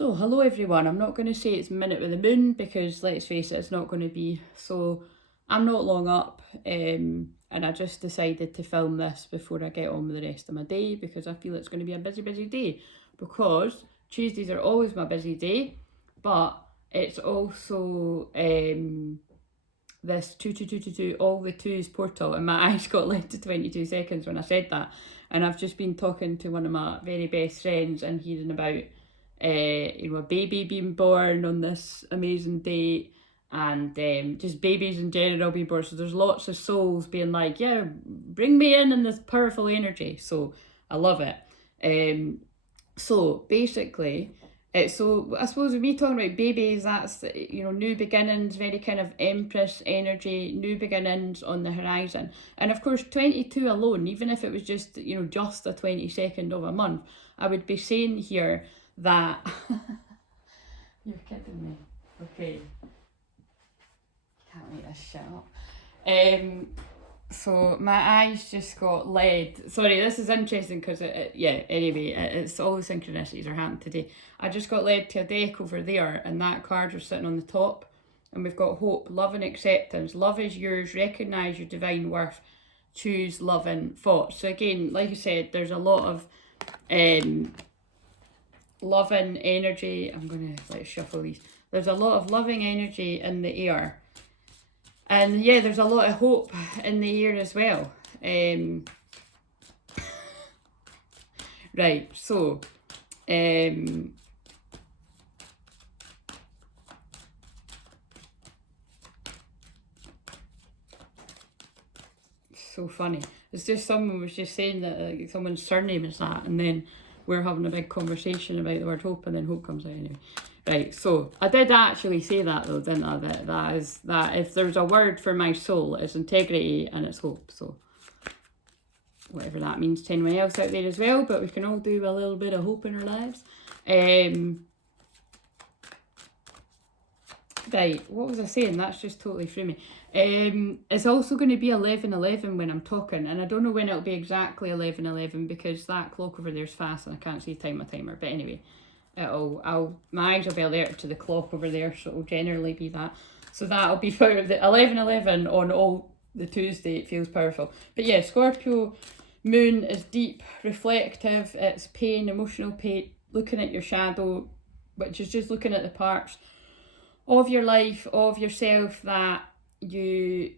So, hello everyone. I'm not going to say it's Minute with the Moon because, let's face it, it's not going to be. So, I'm not long up and I just decided to film this before I get on with the rest of my day because I feel it's going to be a busy day, because Tuesdays are always my busy day, but it's also this 2222 all the twos portal, and my eyes got led to 22 seconds when I said that. And I've just been talking to one of my very best friends and hearing about a baby being born on this amazing date, and just babies in general being born. So there's lots of souls being like, yeah, bring me in this powerful energy. So I love it. So basically, so I suppose with me talking about babies, that's, new beginnings, very kind of Empress energy, new beginnings on the horizon. And of course, 22 alone, even if it was just, just a 22nd of a month, I would be saying here that you're kidding me. Okay, can't make this shit up. So my eyes just got led. Sorry, this is interesting because it's all the synchronicities are happening today. I just got led to a deck over there, and that card was sitting on the top, and we've got hope, love and acceptance. Love is yours, recognise your divine worth, choose loving thoughts. So again, like I said, there's a lot of loving energy. I'm going to shuffle these. There's a lot of loving energy in the air. And yeah, there's a lot of hope in the air as well. Right, so so funny. It's just someone was just saying that someone's surname is that, and then we're having a big conversation about the word hope, and then hope comes out anyway. Right, so I did actually say that though, didn't I? That if there's a word for my soul, it's integrity and it's hope. So whatever that means to anyone else out there as well, but we can all do a little bit of hope in our lives. Right, what was I saying? That's just totally threw me. It's also going to be 11:11 when I'm talking, and I don't know when it'll be exactly 11:11 because that clock over there's fast and I can't see time my timer. But anyway, my eyes will be alerted to the clock over there, so it'll generally be that. So that'll be for the 11:11 on all the Tuesday. It feels powerful. But yeah, Scorpio moon is deep, reflective. It's pain, emotional pain, looking at your shadow, which is just looking at the parts of your life, of yourself that you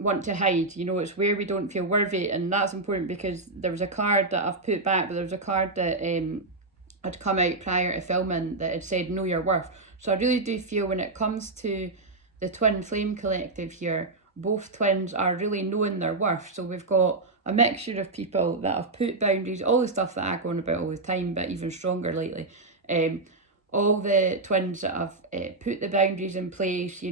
want to hide. It's where we don't feel worthy, and that's important because there was a card that I've put back, but there was a card that had come out prior to filming that had said know your worth. So I really do feel when it comes to the twin flame collective here, both twins are really knowing their worth. So we've got a mixture of people that have put boundaries, all the stuff that I go on about all the time, but even stronger lately. All the twins that have put the boundaries in place,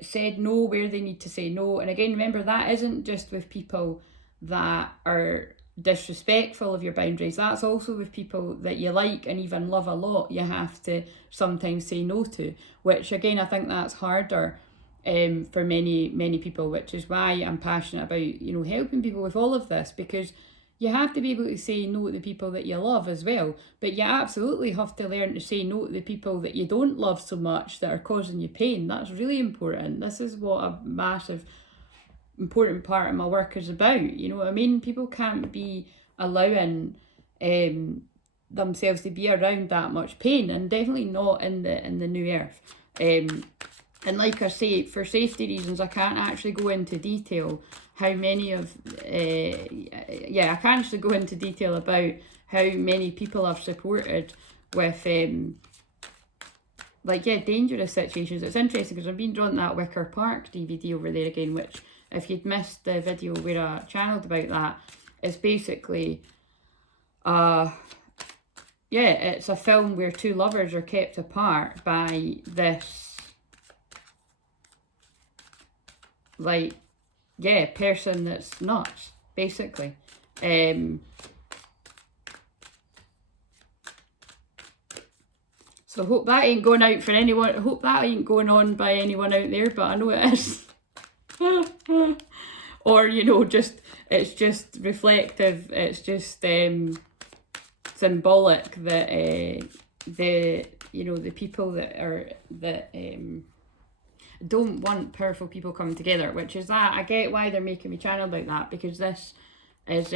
said no where they need to say no. And again, remember, that isn't just with people that are disrespectful of your boundaries. That's also with people that you like and even love a lot. You have to sometimes say no to, which again, I think that's harder for many people, which is why I'm passionate about, helping people with all of this, because you have to be able to say no to the people that you love as well, but you absolutely have to learn to say no to the people that you don't love so much that are causing you pain. That's really important. This is what a massive, important part of my work is about. You know what I mean? People can't be allowing themselves to be around that much pain, and definitely not in the new earth. And like I say, for safety reasons, I can't actually go into detail how many of, I can't actually go into detail about how many people I've supported with, dangerous situations. It's interesting because I've been drawn that Wicker Park DVD over there again, which, if you'd missed the video where I channeled about that, it's basically, it's a film where two lovers are kept apart by this, person that's nuts, basically. So hope that ain't going out for anyone. Hope that ain't going on by anyone out there, but I know it is. Or, it's just reflective. It's just symbolic that the people that don't want powerful people coming together, which is that I get why they're making me channel about that, because this is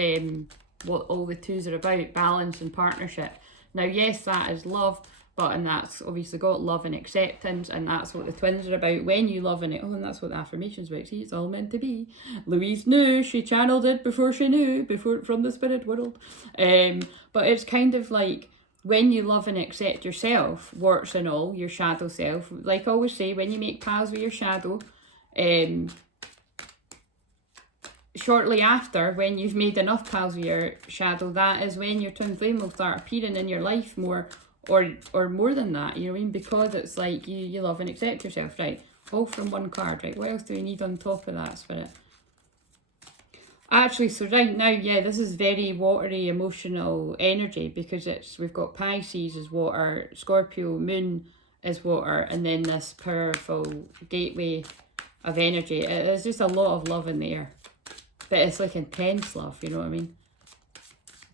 what all the twos are about, balance and partnership. Now, yes, that is love, and that's obviously got love and acceptance, and that's what the twins are about. When you love and and that's what the affirmation's about. See, it's all meant to be. Louise knew, she channeled it before she knew, from the spirit world. But it's kind of like, when you love and accept yourself, warts and all, your shadow self, like I always say, when you make pals with your shadow, shortly after, when you've made enough pals with your shadow, that is when your twin flame will start appearing in your life more, or more than that, you know what I mean? Because it's like you love and accept yourself, right? All from one card, right? What else do we need on top of that, Spirit? Actually, so right now, yeah, this is very watery, emotional energy, because we've got Pisces as water, Scorpio, Moon is water, and then this powerful gateway of energy. There's just a lot of love in the air. But it's like intense love, you know what I mean?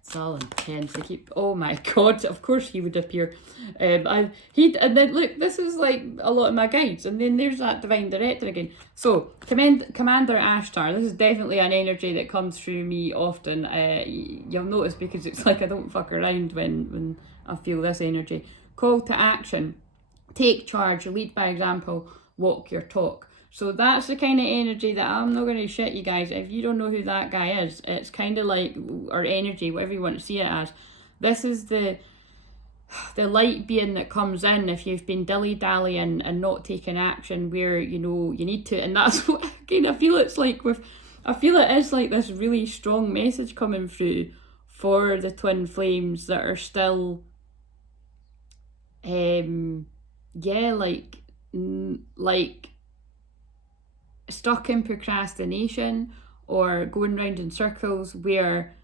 It's all intense. They keep, oh my god, of course he would appear. And then look, this is like a lot of my guides, and then there's that divine director again. So Commander Ashtar, this is definitely an energy that comes through me often. You'll notice, because it's like I don't fuck around when I feel this energy. Call to action, take charge, lead by example, walk your talk. So that's the kind of energy that I'm not going to shit you guys. If you don't know who that guy is, it's kind of like, or energy, whatever you want to see it as. This is the light being that comes in if you've been dilly-dallying and not taking action where you know you need to. And that's what, again, I feel it is like this really strong message coming through for the twin flames that are still, stuck in procrastination or going round in circles where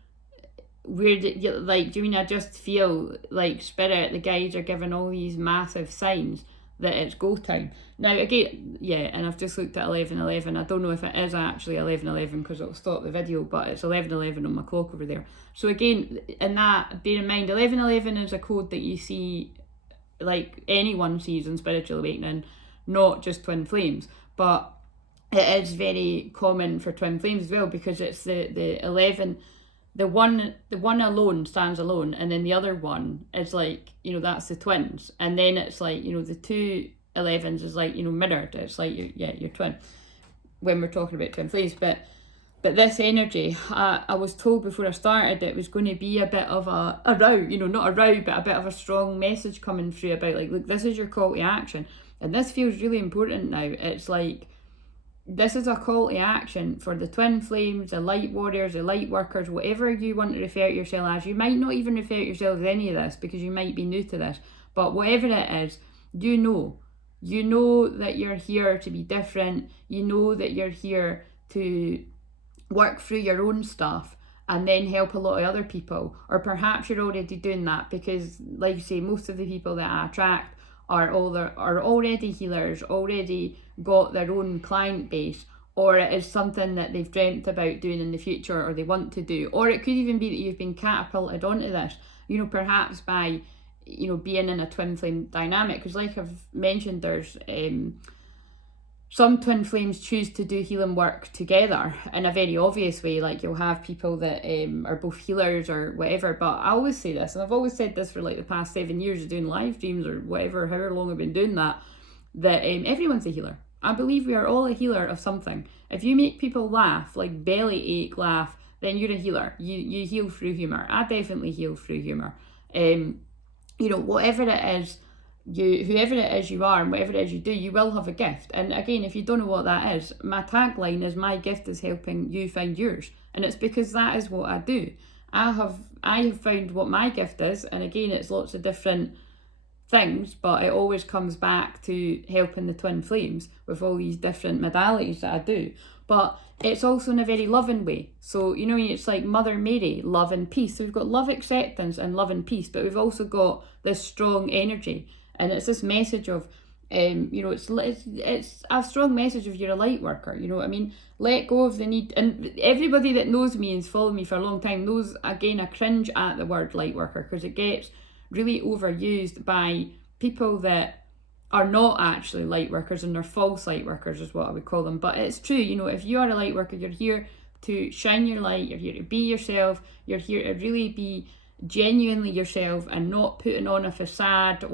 do you mean, I just feel like Spirit, the guides are giving all these massive signs that it's go time. Now again, yeah, and I've just looked at 11:11. I don't know if it is actually 11:11 because it'll stop the video, but it's 11:11 on my clock over there. So again, in that, bear in mind, 11:11 is a code that you see, like anyone sees in spiritual awakening, not just twin flames, but it is very common for twin flames as well, because it's the 11, the one alone stands alone, and then the other one is like, you know, that's the twins, and then it's like, you know, the two 11s is like, you know, mirrored. It's like your twin when we're talking about twin flames. But this energy, I was told before I started it was going to be a bit of a row, you know, not a row, but a bit of a strong message coming through about like, look, this is your call to action, and this feels really important now. It's like, this is a call to action for the twin flames, the light warriors, the light workers, whatever you want to refer to yourself as. You might not even refer to yourself as any of this because you might be new to this, but whatever it is, you know that you're here to be different. You know that you're here to work through your own stuff and then help a lot of other people. Or perhaps you're already doing that because, like you say, most of the people that I attract are already healers, already got their own client base, or it is something that they've dreamt about doing in the future, or they want to do. Or it could even be that you've been catapulted onto this, you know, perhaps by, you know, being in a twin flame dynamic. Because like I've mentioned, there's some twin flames choose to do healing work together in a very obvious way. Like you'll have people that are both healers or whatever. But I always say this, and I've always said this for like the past 7 years of doing live streams or whatever, however long I've been doing that everyone's a healer. I believe we are all a healer of something. If you make people laugh, like belly ache laugh, then you're a healer. You heal through humour. I definitely heal through humour. You know, whatever it is, whoever it is you are and whatever it is you do, you will have a gift. And again, if you don't know what that is, my tagline is, my gift is helping you find yours. And it's because that is what I do. I have found what my gift is, and again, it's lots of different things, but it always comes back to helping the twin flames with all these different modalities that I do. But it's also in a very loving way. So, you know, it's like Mother Mary, love and peace. So we've got love, acceptance and love and peace, but we've also got this strong energy. And it's this message of, you know, it's a strong message of you're a light worker, you know what I mean? Let go of the need. And everybody that knows me and has followed me for a long time knows, again, I cringe at the word light worker because it gets really overused by people that are not actually light workers, and they're false light workers is what I would call them. But it's true, you know, if you are a light worker, you're here to shine your light, you're here to be yourself, you're here to really be genuinely yourself and not putting on a facade.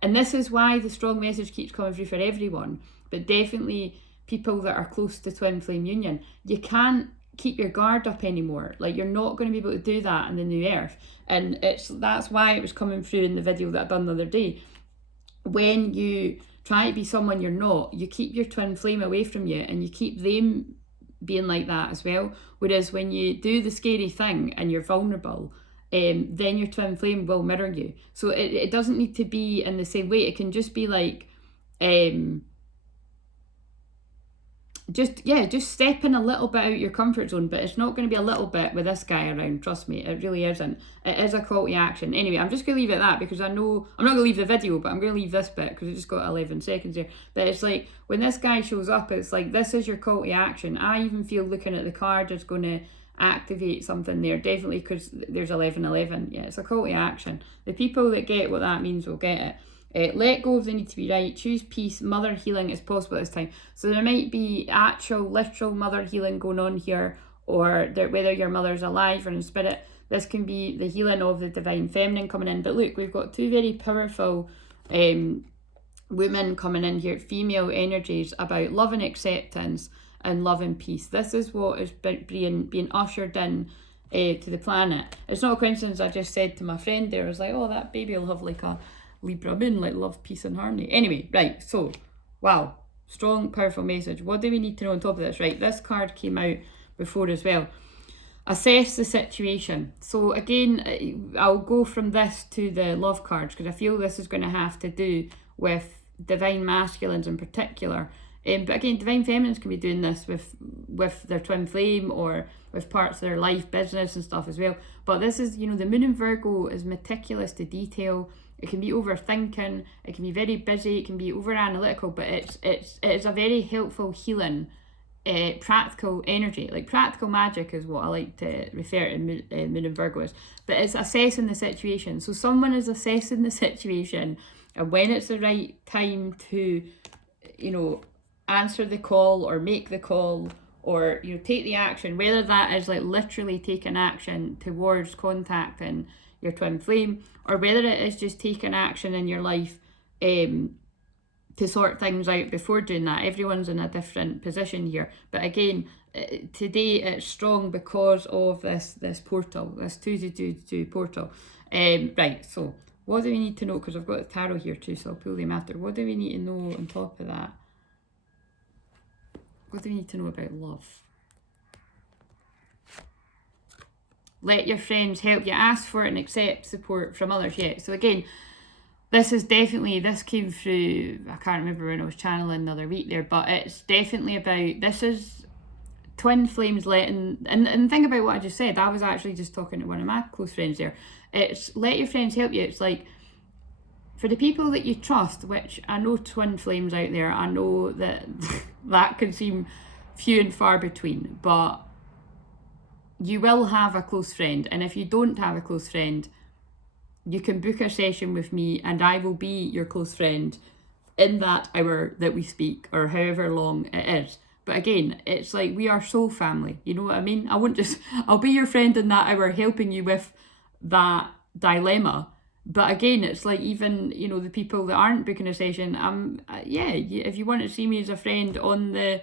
And this is why the strong message keeps coming through for everyone, but definitely people that are close to twin flame union. You can't keep your guard up anymore. Like, you're not going to be able to do that in the new earth. And that's why it was coming through in the video that I done the other day. When you try to be someone you're not, you keep your twin flame away from you, and you keep them being like that as well. Whereas when you do the scary thing and you're vulnerable, then your twin flame will mirror you. So it doesn't need to be in the same way. It can just be like, just stepping a little bit out your comfort zone. But it's not going to be a little bit with this guy around, trust me, it really isn't. It is a call to action. Anyway, I'm just going to leave it at that, because I know I'm not going to leave the video, but I'm going to leave this bit because it just got 11 seconds here. But it's like, when this guy shows up, it's like, this is your call to action. I even feel looking at the card is going to activate something there, definitely, because there's 1111. Yeah, it's a call to action. The people that get what that means will get it. Let go of the need to be right, choose peace, mother healing is possible at this time. So there might be actual, literal mother healing going on here, or whether your mother's alive or in spirit, this can be the healing of the divine feminine coming in. But look, we've got two very powerful women coming in here, female energies, about love and acceptance and love and peace. This is what is being ushered in to the planet. It's not a coincidence I just said to my friend there, I was like, oh, that baby will have like a Libra moon, like love, peace and harmony. Anyway, right, so, wow, strong, powerful message. What do we need to know on top of this? Right, this card came out before as well. Assess the situation. So again, I'll go from this to the love cards, because I feel this is going to have to do with divine masculines in particular. But again, divine feminines can be doing this with their twin flame, or with parts of their life, business and stuff as well. But this is, you know, the moon in Virgo is meticulous to detail. It can be overthinking, it can be very busy, it can be over analytical, but it's a very helpful healing, practical energy. Like, practical magic is what I like to refer to moon in Virgo as. But it's assessing the situation. So someone is assessing the situation, and when it's the right time to, you know, answer the call or make the call, or, you know, take the action, whether that is like literally taking action towards contacting your twin flame, or whether it is just taking action in your life to sort things out before doing that. Everyone's in a different position here. But again, today it's strong because of this portal, this 2222 portal. Right, so what do we need to know? Because I've got the tarot here too, so I'll pull them after. What do we need to know on top of that? What do we need to know about love? Let your friends help you, ask for it and accept support from others. Yeah, so again, this came through, I can't remember when I was channeling the other week there, but it's definitely about, this is twin flames letting, and think about what I just said. I was actually just talking to one of my close friends there. It's let your friends help you. It's like, for the people that you trust, which I know twin flames out there, I know that that can seem few and far between, but you will have a close friend. And if you don't have a close friend, you can book a session with me and I will be your close friend in that hour that we speak, or however long it is. But again, it's like, we are soul family, you know what I mean? I'll be your friend in that hour, helping you with that dilemma. But again, it's like, even, you know, the people that aren't booking a session, if you want to see me as a friend on the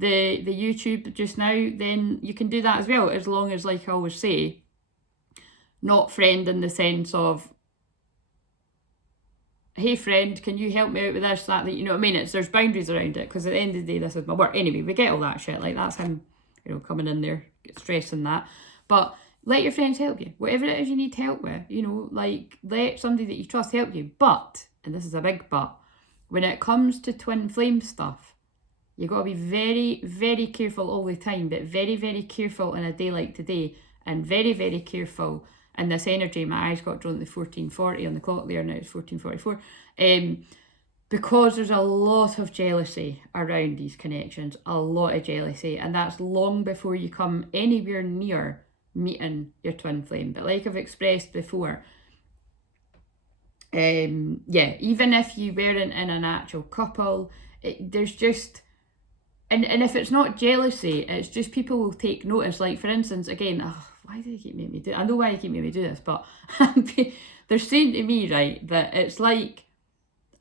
YouTube just now, then you can do that as well, as long as, like I always say, not friend in the sense of, hey friend, can you help me out with this, that, you know what I mean? There's boundaries around it, because at the end of the day, this is my work. Anyway, we get all that shit, like that's him, you know, coming in there, stressing that. But let your friends help you, whatever it is you need help with, you know, like, let somebody that you trust help you. But, and this is a big but, when it comes to twin flame stuff, you got to be very, very careful all the time, but very, very careful in a day like today, and very, very careful in this energy. My eyes got drawn to the 1440 on the clock there, now it's 1444. Because there's a lot of jealousy around these connections, a lot of jealousy, and that's long before you come anywhere near meeting your twin flame. But like I've expressed before, yeah, even if you weren't in an actual couple, there's just, and if it's not jealousy, it's just people will take notice. Like, for instance, again, why do you keep making me do it? I know why you keep making me do this, but they're saying to me, right, that it's like,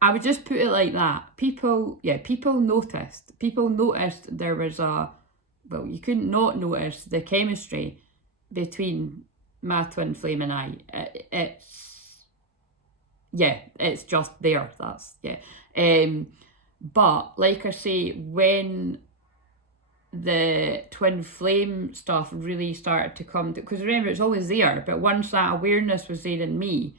I would just put it like that. People noticed. People noticed there was well, you couldn't not notice the chemistry between my twin flame and I. It's just there. That's, but like I say, when the twin flame stuff really started to come to, because remember, it's always there, but once that awareness was there in me,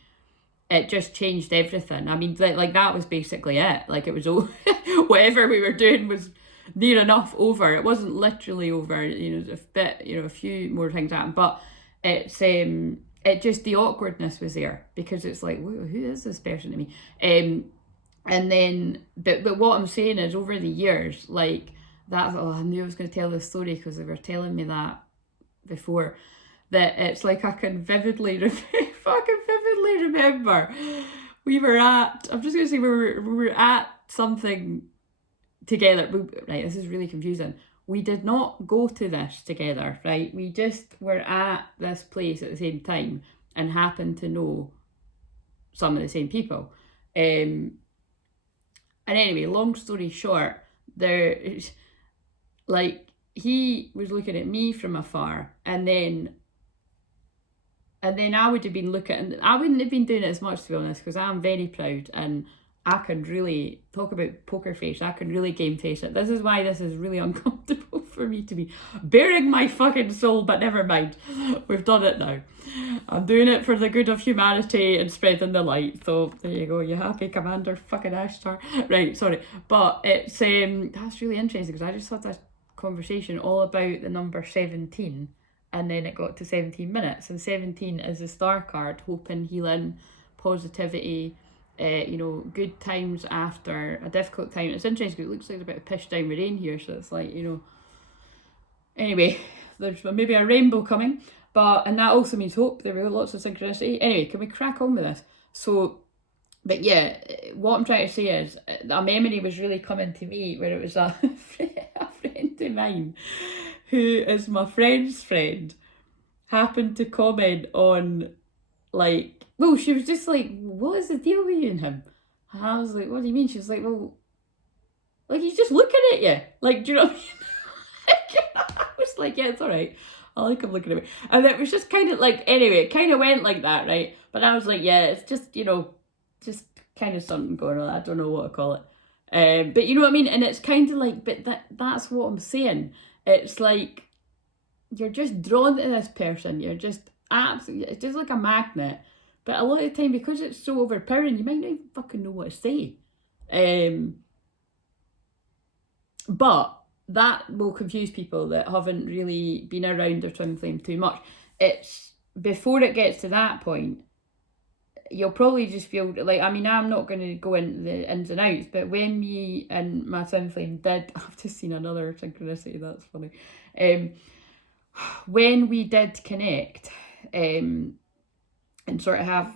it just changed everything. I mean, like that was basically it. Like, it was all whatever we were doing was near enough over. It wasn't literally over, a bit, a few more things happened, but it's it just, the awkwardness was there, because it's like, who is this person to me? And then, but what I'm saying is, over the years, like, that, I knew I was going to tell this story because they were telling me that before, that it's like I can vividly remember we were at, I'm just going to say we were at something together. Right, this is really confusing. We did not go to this together, right? We just were at this place at the same time and happened to know some of the same people. And anyway, long story short, he was looking at me from afar, and then I would have been looking, I wouldn't have been doing it as much, to be honest, because I'm very proud and I can really talk about poker face. I can really game face it. This is why this is really uncomfortable for me to be bearing my fucking soul, but never mind. We've done it now. I'm doing it for the good of humanity and spreading the light. So there you go. You happy, Commander fucking Ashtar? Right, sorry. But it's that's really interesting, because I just had this conversation all about the number 17, and then it got to 17 minutes, and 17 is the star card, hoping, healing, positivity, good times after a difficult time. It's interesting because it looks like there's a bit of pish down with rain here, so it's like, anyway, there's maybe a rainbow coming, and that also means hope. There we go, lots of synchronicity. Anyway, can we crack on with this? So, but yeah, what I'm trying to say is, a memory was really coming to me where it was a friend of mine, who is my friend's friend, happened to comment on, like, well, she was just like, what is the deal with you and him? And I was like, what do you mean? She was like, well, like, he's just looking at you. Like, do you know what I mean? I was like, yeah, it's all right. I like him looking at me. And it was just kind of like, anyway, it kind of went like that, right? But I was like, yeah, it's just, just kind of something going on. I don't know what to call it. But you know what I mean? And it's kind of like, but that's what I'm saying. It's like, you're just drawn to this person. You're just absolutely, it's just like a magnet. But a lot of the time, because it's so overpowering, you might not even fucking know what to say. But that will confuse people that haven't really been around their twin flame too much. It's, before it gets to that point, you'll probably just feel like, I mean, I'm not going to go into the ins and outs, but when me and my twin flame did, I've just seen another synchronicity, that's funny. When we did connect, and sort of have,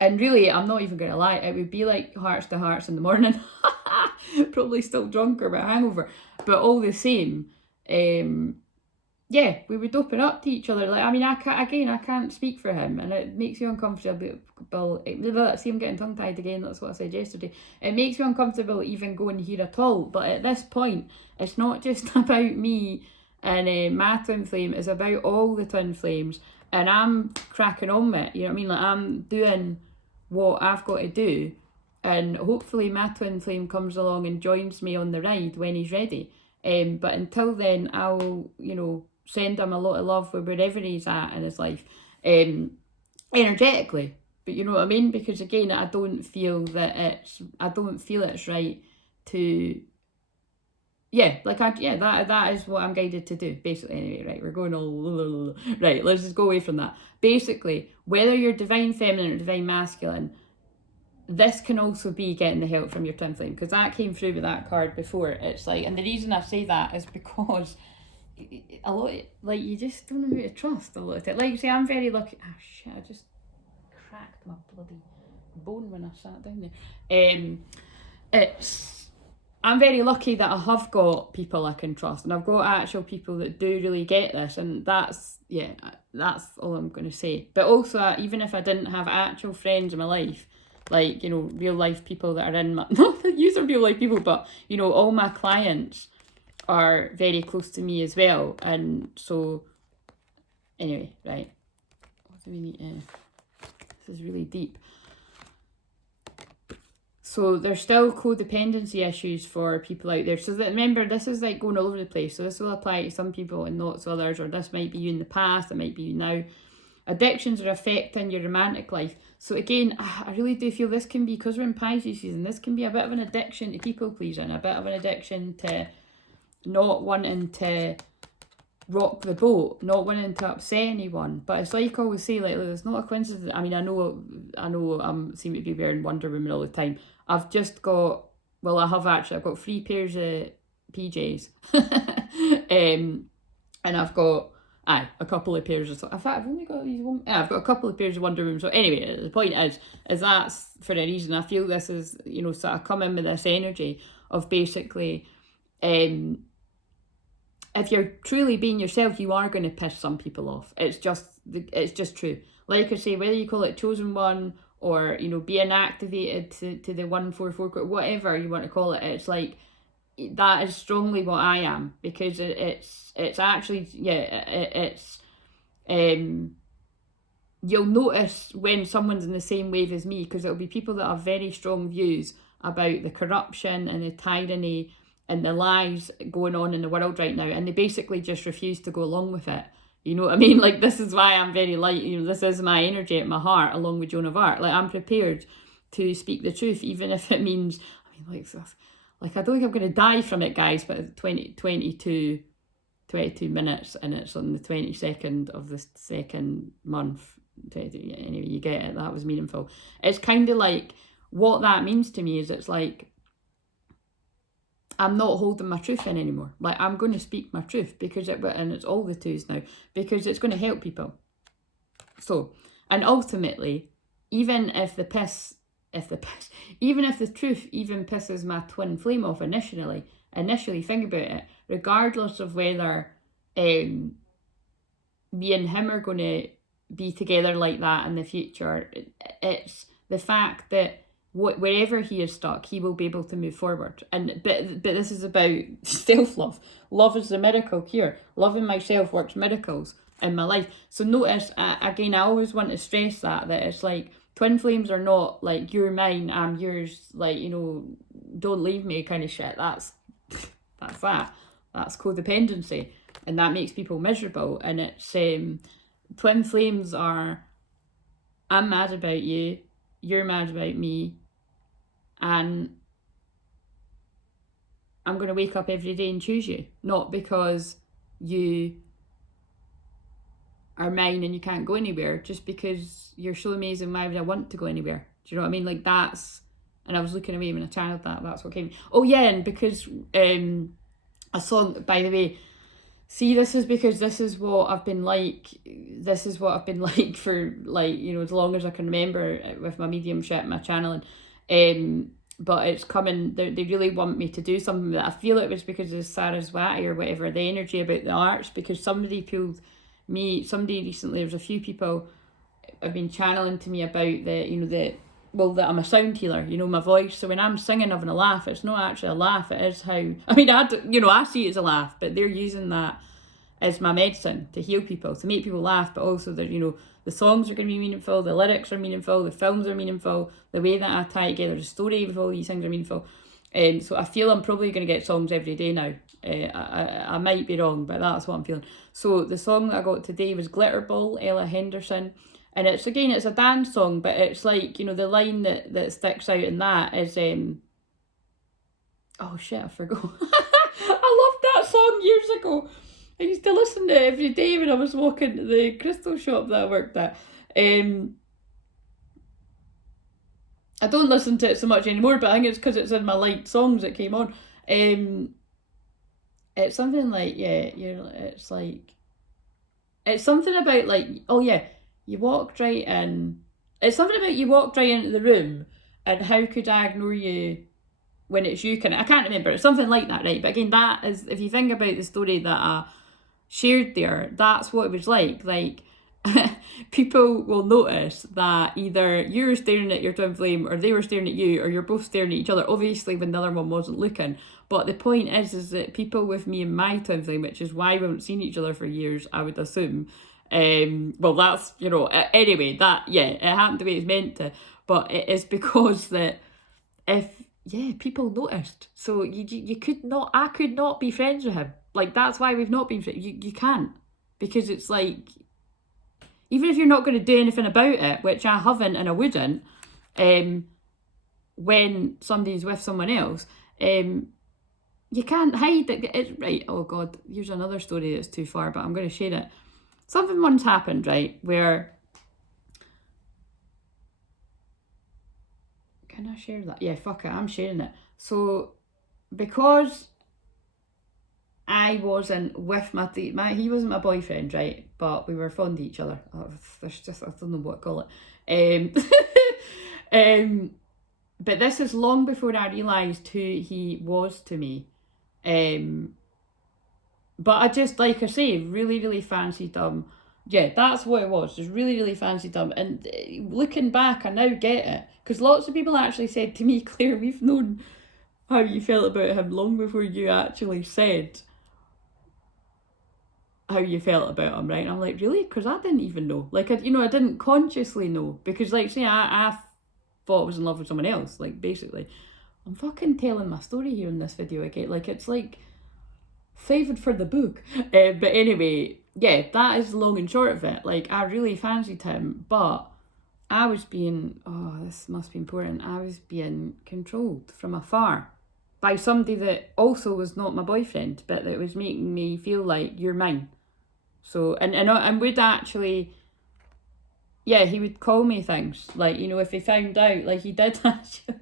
and really, I'm not even going to lie, it would be like hearts to hearts in the morning. Probably still drunk or with a hangover, but all the same, yeah, we would open up to each other. Like, I mean, I can't speak for him, and it makes me uncomfortable. See, I'm getting tongue-tied again, that's what I said yesterday. It makes me uncomfortable even going here at all, but at this point, it's not just about me and my twin flame, it's about all the twin flames, and I'm cracking on with it, you know what I mean? Like, I'm doing what I've got to do, and hopefully my twin flame comes along and joins me on the ride when he's ready. But until then, I'll, send him a lot of love wherever he's at in his life, energetically. But you know what I mean? Because again, I don't feel it's right to, that is what I'm guided to do, basically. Anyway, right, we're going all, right, let's just go away from that. Basically, whether you're divine feminine or divine masculine, this can also be getting the help from your twin flame, because that came through with that card before. It's like, and the reason I say that is because a lot, like, you just don't know who to trust a lot of it. Like, say, I'm very lucky. Oh shit, I just cracked my bloody bone when I sat down there. I'm very lucky that I have got people I can trust, and I've got actual people that do really get this, and that's all I'm going to say. But also, even if I didn't have actual friends in my life, like, real life people that are in my, not that use are real life people, but, all my clients are very close to me as well. And so, anyway, right. What do we need to, this is really deep. So there's still codependency issues for people out there. So that, remember, this is like going all over the place. So this will apply to some people and not to others, or this might be you in the past, it might be you now. Addictions are affecting your romantic life. So again, I really do feel this can be, because we're in Pisces season, this can be a bit of an addiction to people pleasing, a bit of an addiction to not wanting to rock the boat, not wanting to upset anyone. But it's like I always say, like, there's not a coincidence. I mean, I know I seem to be wearing Wonder Woman all the time. I've just got, well, I've got 3 pairs of PJs. And I've got a couple of pairs of, in fact, I've only got these one. I've got a couple of pairs of Wonder Woman. So anyway, the point is that's for a reason. I feel this is, sort of come in with this energy of basically, if you're truly being yourself, you are going to piss some people off. It's just true. Like I say, whether you call it chosen one or, being activated to the 144, whatever you want to call it, it's like, that is strongly what I am, because it's actually, you'll notice when someone's in the same wave as me, because it'll be people that have very strong views about the corruption and the tyranny and the lies going on in the world right now, and they basically just refuse to go along with it. You know what I mean? Like, this is why I'm very light. This is my energy at my heart, along with Joan of Arc. Like, I'm prepared to speak the truth, even if it means, like, I don't think I'm going to die from it, guys, but 22 minutes, and it's on the 22nd of the second month. Anyway, you get it. That was meaningful. It's kind of like, what that means to me is, it's like, I'm not holding my truth in anymore. Like, I'm going to speak my truth, because and it's all the twos now, because it's going to help people. So, and ultimately, even if the truth even pisses my twin flame off initially, think about it, regardless of whether me and him are going to be together like that in the future, it's the fact that wherever he is stuck, he will be able to move forward. But this is about self-love. Love is the miracle cure. Loving myself works miracles in my life. So notice, again, I always want to stress that it's like, twin flames are not like, you're mine, I'm yours, like, don't leave me kind of shit. That's codependency, and that makes people miserable. And it's twin flames are, I'm mad about you, you're mad about me, and I'm going to wake up every day and choose you, not because you are mine and you can't go anywhere, just because you're so amazing. Why would I want to go anywhere? Do you know what I mean? Like, that's, and I was looking away when I channeled that's what came. Oh yeah, and because a song, by the way, see, this is because this is what I've been like for, like, as long as I can remember, with my mediumship, my channeling. But it's coming, they really want me to do something that I feel it was because of Saraswati or whatever, the energy about the arts, because somebody pulled me, recently, there's a few people have been channeling to me about that I'm a sound healer, my voice. So when I'm singing, having a laugh, it's not actually a laugh, it is how, I see it as a laugh, but they're using that as my medicine to heal people, to make people laugh, but also that, the songs are going to be meaningful, the lyrics are meaningful, the films are meaningful, the way that I tie together the story with all these things are meaningful. So I feel I'm probably going to get songs every day now. I might be wrong, but that's what I'm feeling. So the song that I got today was Glitter Ball, Ella Henderson. And it's a dance song, but it's like, the line that sticks out in that is, oh shit, I forgot. I loved that song years ago. I used to listen to it every day when I was walking to the crystal shop that I worked at. I don't listen to it so much anymore, but I think it's because it's in my light songs that came on. It's something like, it's like, it's something about like, oh yeah, you walked right in It's something about you walked right into the room and how could I ignore you when it's you, I can't remember. It's something like that, right? But again, that is, if you think about the story that I shared there, that's what it was like. Like, people will notice that either you're staring at your twin flame or they were staring at you, or you're both staring at each other, obviously when the other one wasn't looking. But the point is that people with me and my twin flame, which is why we haven't seen each other for years, I would assume, well, that's, you know, anyway, that, yeah, it happened the way it's meant to, but it is because that people noticed. So you could not, I could not be friends with him. Like, that's why we've not been friends. You can't, because it's like, even if you're not going to do anything about it, which I haven't and I wouldn't, when somebody's with someone else, you can't hide it. It's right. Oh God, here's another story that's too far, but I'm going to share it. Something once happened, right, where, can I share that? Yeah, fuck it, I'm sharing it. So, because I wasn't with he wasn't my boyfriend, right, but we were fond of each other. There's just, I don't know what to call it. But this is long before I realised who he was to me. But I just, like I say, really, really fancied him. Yeah, that's what it was. Just really, really fancied him. And looking back, I now get it. Because lots of people actually said to me, Claire, we've known how you felt about him long before you actually said how you felt about him, right? And I'm like, really? Because I didn't even know. Like, I didn't consciously know. Because, like, say, I thought I was in love with someone else. Like, basically. I'm fucking telling my story here in this video again. Like, it's like favoured for the book. But anyway, yeah, that is the long and short of it. Like, I really fancied him, but I was being, oh, this must be important, I was being controlled from afar by somebody that also was not my boyfriend, but that was making me feel like, you're mine. So, and would actually, yeah, he would call me things, like, you know, if he found out, like he did actually.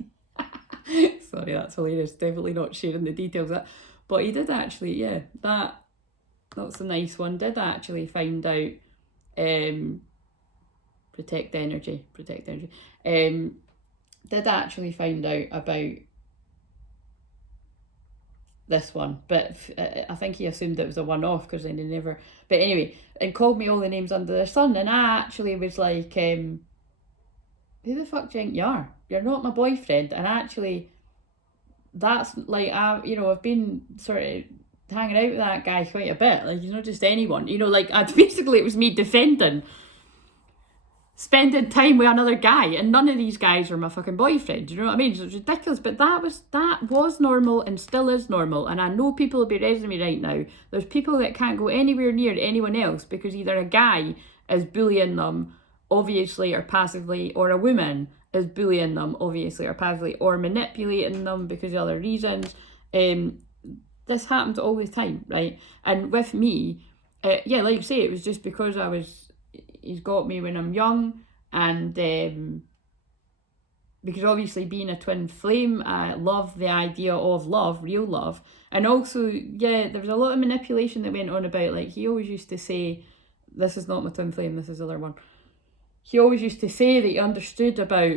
Sorry, that's hilarious, definitely not sharing the details of that. But he did actually, yeah, that's a nice one, did actually find out, protect energy, did actually find out about this one, but I think he assumed it was a one-off because then he never, but anyway, and called me all the names under the sun, and I actually was like, who the fuck do you think you are? You're not my boyfriend. And actually, that's like, I've been sort of hanging out with that guy quite a bit, like, not just anyone, like, basically it was me defending spending time with another guy, and none of these guys were my fucking boyfriend, you know what I mean? So it's ridiculous, but that was normal and still is normal, and I know people will be raising me right now. There's people that can't go anywhere near anyone else because either a guy is bullying them, obviously or passively, or a woman is bullying them, obviously or passively, or manipulating them because of other reasons. This happens all the time, right? And with me, yeah, like I say, it was just because he's got me when I'm young, and because obviously being a twin flame, I love the idea of love, real love. And also, yeah, there was a lot of manipulation that went on about, like, he always used to say, this is not my twin flame, this is the other one. He always used to say that he understood about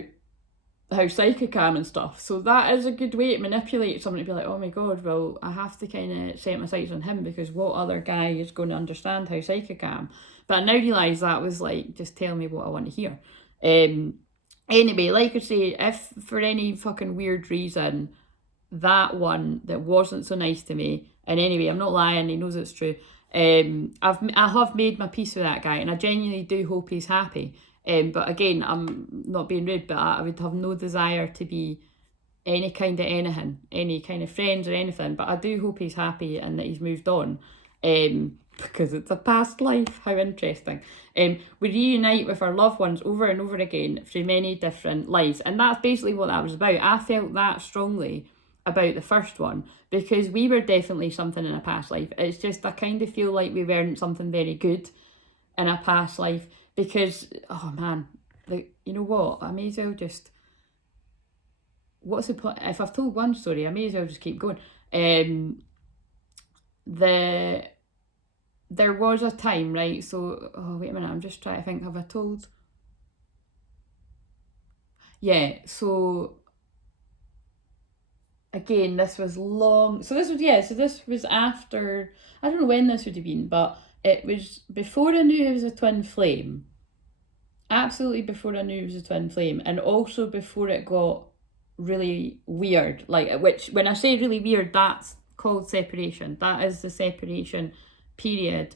how psychic I am and stuff. So that is a good way to manipulate someone, to be like, oh my God, well, I have to kind of set my sights on him because what other guy is going to understand how psychic I am? But I now realise that was like, just tell me what I want to hear. Anyway, like I say, if for any fucking weird reason, that one that wasn't so nice to me, and anyway, I'm not lying, he knows it's true, I have made my peace with that guy, and I genuinely do hope he's happy. But again, I'm not being rude, but I would have no desire to be any kind of anything, any kind of friends or anything. But I do hope he's happy and that he's moved on, because it's a past life. How interesting. We reunite with our loved ones over and over again through many different lives. And that's basically what that was about. I felt that strongly about the first one because we were definitely something in a past life. It's just I kind of feel like we weren't something very good in a past life. Because, oh man, like, you know what, I may as well just, what's the point? If I've told one story, I may as well just keep going. There was a time, right, so, oh wait a minute, I'm just trying to think, have I told? yeah, so again, this was long. So this was after, I don't know when this would have been, but it was before I knew it was a twin flame. Absolutely before I knew it was a twin flame, and also before it got really weird. Like, which, when I say really weird, that's called separation. That is the separation period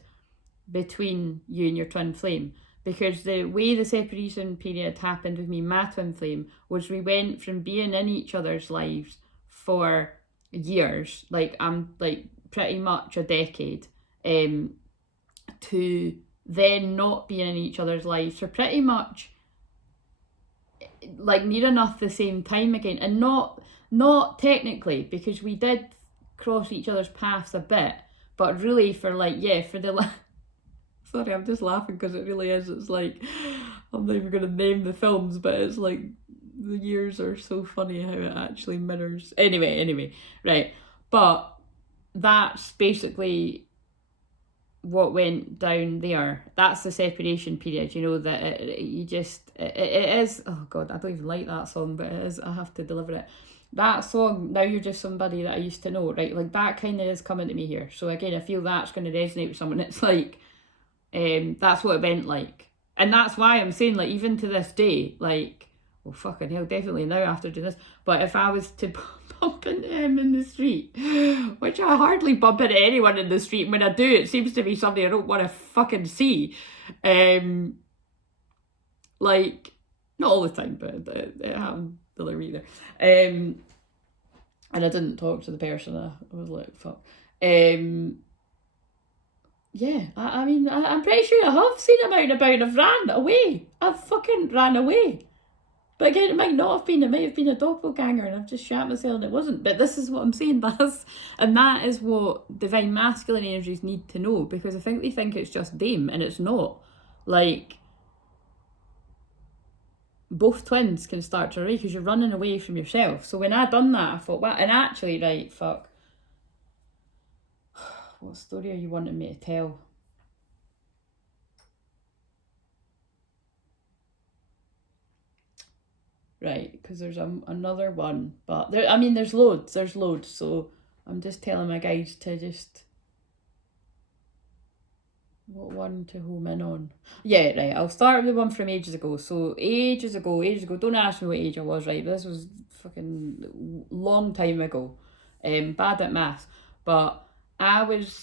between you and your twin flame. Because the way the separation period happened with me and my twin flame was we went from being in each other's lives for years, like pretty much a decade, to then not being in each other's lives for pretty much like near enough the same time again, and not technically, because we did cross each other's paths a bit, but really for for the sorry, I'm just laughing because it really is. It's like, I'm not even going to name the films, but it's like the years are so funny how it actually mirrors. Anyway, right. But that's basically what went down there. That's the separation period, that it is, oh God, I don't even like that song, but it is, I have to deliver it. That song, Now You're Just Somebody That I Used to Know, right? Like, that kind of is coming to me here. So again, I feel that's going to resonate with someone. It's like, that's what it went like. And that's why I'm saying, like, even to this day, like, well, fucking hell, definitely now after doing this, but if I was to bump into him in the street, which I hardly bump into anyone in the street, and when I do, it seems to be somebody I don't want to fucking see. Like, not all the time, but it happened the other week there. And I didn't talk to the person. I was like, fuck. Yeah, I mean, I'm pretty sure I have seen him out and about, and I've ran away. I've fucking ran away. But again, it might not have been. It might have been a doppelganger, and I've just shat myself and it wasn't. But this is what I'm saying, and that is what divine masculine energies need to know, because I think they think it's just them, and it's not. Like, both twins can start to away because you're running away from yourself. So when I done that, I thought, wow. And actually, right, fuck. What story are you wanting me to tell? Right, because there's another one, but there's loads, so I'm just telling my guys to just, what one to home in on. Yeah, right, I'll start with the one from ages ago. So ages ago, don't ask me what age I was, right, but this was fucking long time ago. Bad at maths, but I was